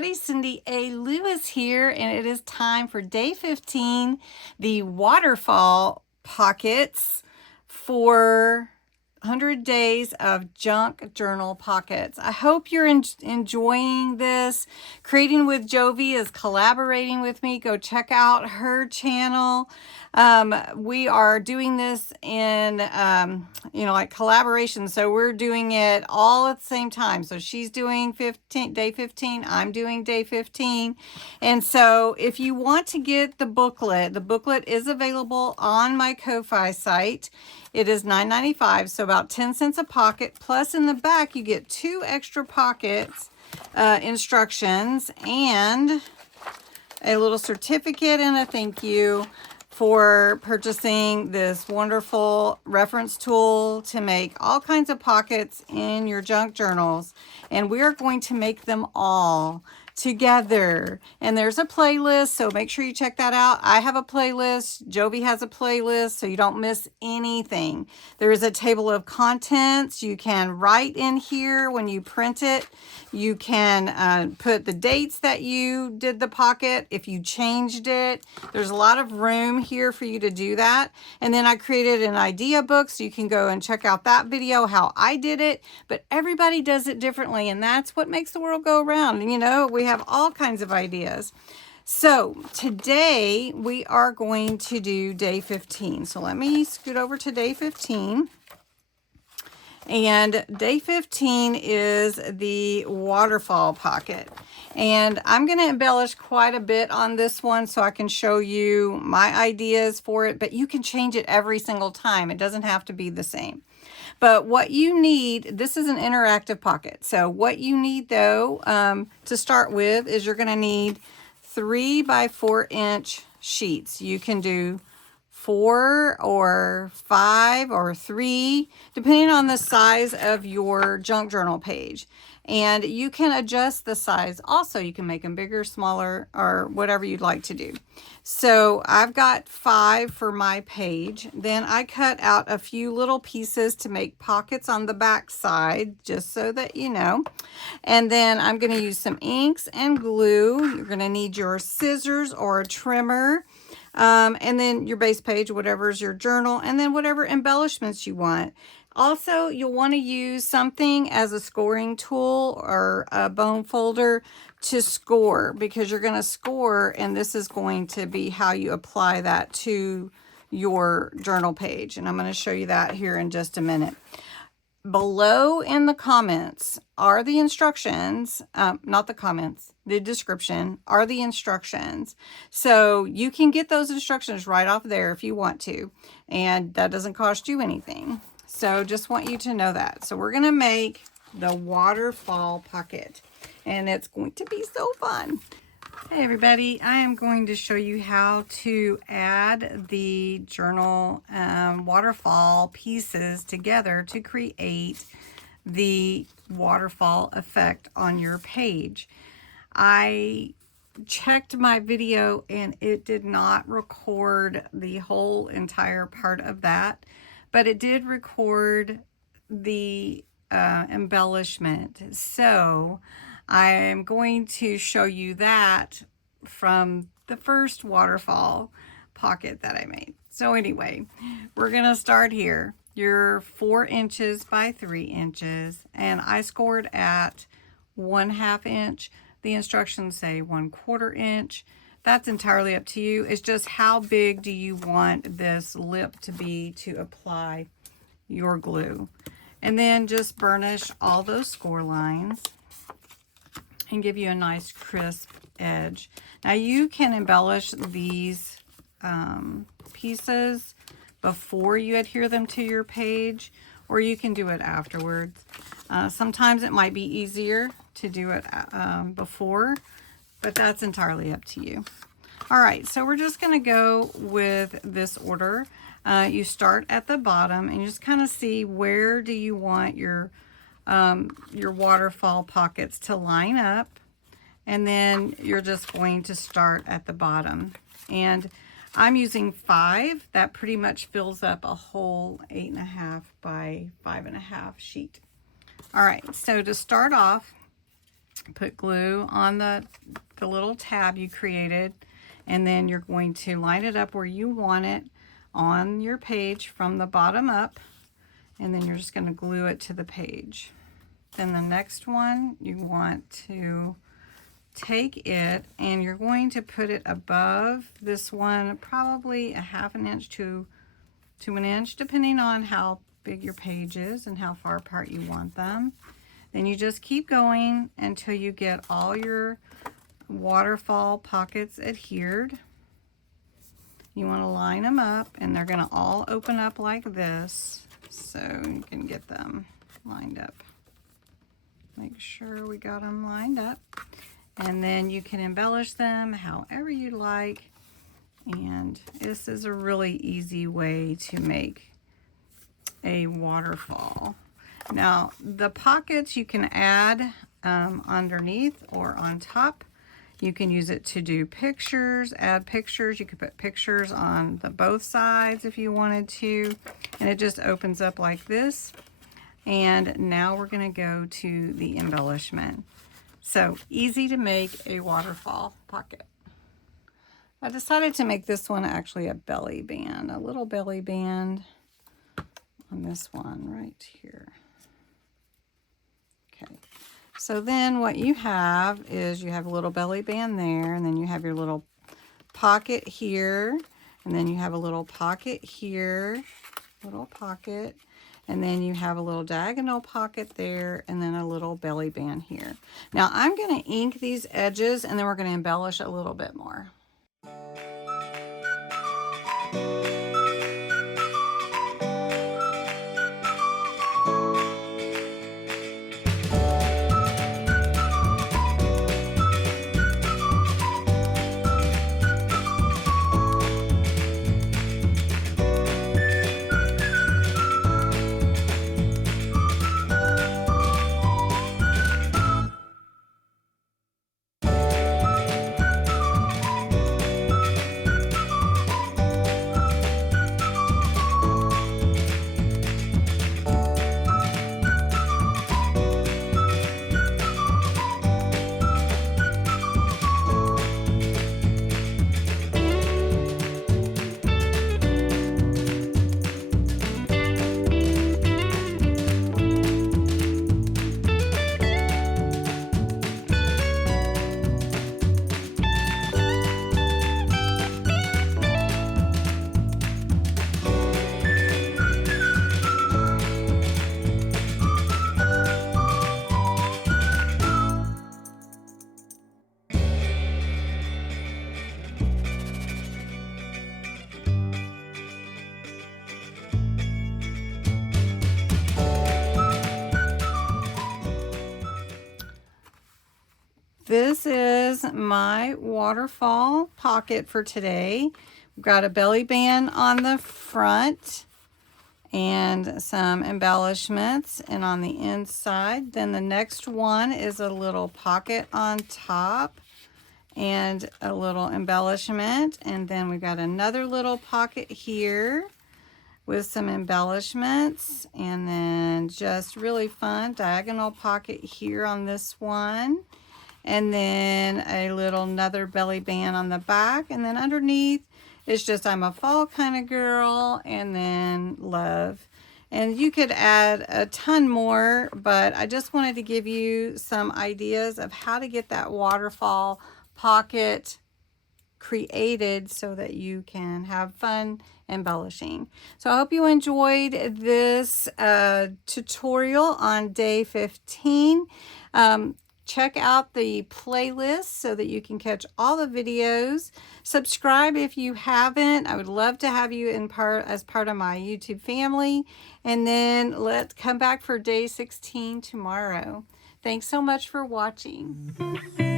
everybody, Cindy A. Lewis here, and it is time for day 15, the Waterfall Pockets for 100 Days of Junk Journal Pockets. I hope you're enjoying this. Creating with Jovi is collaborating with me. Go check out her channel. We are doing this in, like collaboration. So we're doing it all at the same time. So she's doing day 15. I'm doing day 15. And so if you want to get the booklet is available on my Ko-Fi site. It is $9.95, so about 10 cents a pocket. Plus in the back, you get 2 extra pockets, instructions, and a little certificate and a thank you for purchasing this wonderful reference tool to make all kinds of pockets in your junk journals. And we are going to make them all together, and there's a playlist, so make sure you check that out. I have a playlist, Jovi has a playlist, so you don't miss anything. There is a table of contents. You can write in here when you print it. You can put the dates that you did the pocket, if you changed it. There's a lot of room here for you to do that. And then I created an idea book, so you can go and check out that video, how I did it. But everybody does it differently, and that's what makes the world go around. And we have all kinds of ideas. So today we are going to do day 15. So let me scoot over to day 15. And day 15 is the Waterfall Pocket. And I'm going to embellish quite a bit on this one so I can show you my ideas for it. But you can change it every single time. It doesn't have to be the same. But what you need, this is an interactive pocket. So what you need though, to start with is you're going to need 3 by 4 inch sheets. You can do 4 or 5 or 3, depending on the size of your junk journal page. And you can adjust the size also. You can make them bigger, smaller, or whatever you'd like to do. So I've got 5 for my page. Then I cut out a few little pieces to make pockets on the back side, just so that you know. And then I'm going to use some inks and glue. You're going to need your scissors or a trimmer. And then your base page, whatever is your journal, and then whatever embellishments you want. Also, you'll want to use something as a scoring tool or a bone folder to score, because you're going to score, and this is going to be how you apply that to your journal page. And I'm going to show you that here in just a minute. Below in the comments are the instructions, not the comments, the description are the instructions. So you can get those instructions right off there if you want to, and that doesn't cost you anything. So just want you to know that. So we're going to make the Waterfall Pocket, and it's going to be so fun. Hey everybody, I am going to show you how to add the journal waterfall pieces together to create the waterfall effect on your page. I checked my video and it did not record the whole entire part of that, but it did record the embellishment. So I am going to show you that from the first waterfall pocket that I made. So anyway, we're going to start here. You're 4 inches by 3 inches, and I scored at 1/2 inch. The instructions say 1/4 inch. That's entirely up to you. It's just how big do you want this lip to be to apply your glue. And then just burnish all those score lines and give you a nice crisp edge. Now you can embellish these pieces before you adhere them to your page, or you can do it afterwards. Sometimes it might be easier to do it before, but that's entirely up to you. All right, so we're just gonna go with this order. You start at the bottom and you just kind of see where do you want your waterfall pockets to line up, and then you're just going to start at the bottom. And I'm using 5. That pretty much fills up a whole 8.5 by 5.5 sheet. All right, so to start off, put glue on the little tab you created, and then you're going to line it up where you want it on your page from the bottom up, and then you're just going to glue it to the page. Then the next one, you want to take it and you're going to put it above this one, probably a ½ inch to an inch, depending on how big your page is and how far apart you want them. Then you just keep going until you get all your waterfall pockets adhered. You want to line them up, and they're going to all open up like this, so you can get them lined up. Make sure we got them lined up, and then you can embellish them however you like. And this is a really easy way to make a waterfall. Now the pockets you can add underneath or on top. You can use it to do pictures, add pictures. You could put pictures on both sides if you wanted to, and it just opens up like this. And now we're going to go to the embellishment. So easy to make a waterfall pocket. I decided to make this one actually a belly band, a little belly band on this one right here. Okay, so then what you have is you have a little belly band there, and then you have your little pocket here, and then you have a little pocket here, little pocket, and then you have a little diagonal pocket there, and then a little belly band here. Now I'm going to ink these edges, and then we're going to embellish a little bit more. This is my waterfall pocket for today. We've got a belly band on the front and some embellishments, and on the inside. Then the next one is a little pocket on top and a little embellishment. And then we've got another little pocket here with some embellishments, and then just really fun diagonal pocket here on this one. And then a little another belly band on the back, and then underneath is just I'm a fall kind of girl, and then love. And you could add a ton more, but I just wanted to give you some ideas of how to get that waterfall pocket created so that you can have fun embellishing. So I hope you enjoyed this tutorial on day 15. Check out the playlist so that you can catch all the videos. Subscribe if you haven't. I would love to have you as part of my YouTube family. And then let's come back for day 16 tomorrow. Thanks so much for watching.